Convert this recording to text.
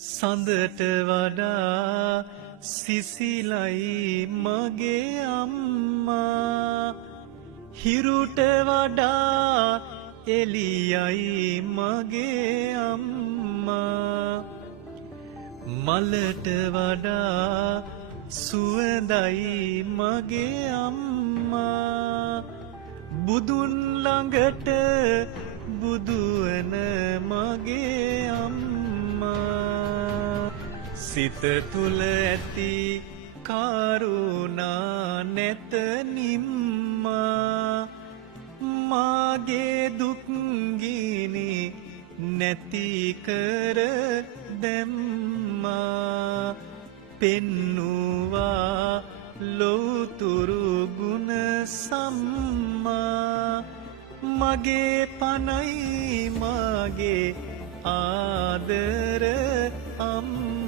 සඳට වඩා සිසිලයි මගේ අම්මා හිරුට වඩා එළියයි මගේ අම්මා මලට වඩා සුවඳයි මගේ අම්මා බුදුන් ළඟට බුදුවන මගේ අම්මා සිත තුල ඇති කරුණා නැත නිම්මා මාගේ දුක් ගිනි නැති කර දැම්මා පෙන්නුවා ලෝතුරු ගුණ සම්මා මගේ පනයි මගේ ආදර අම්මා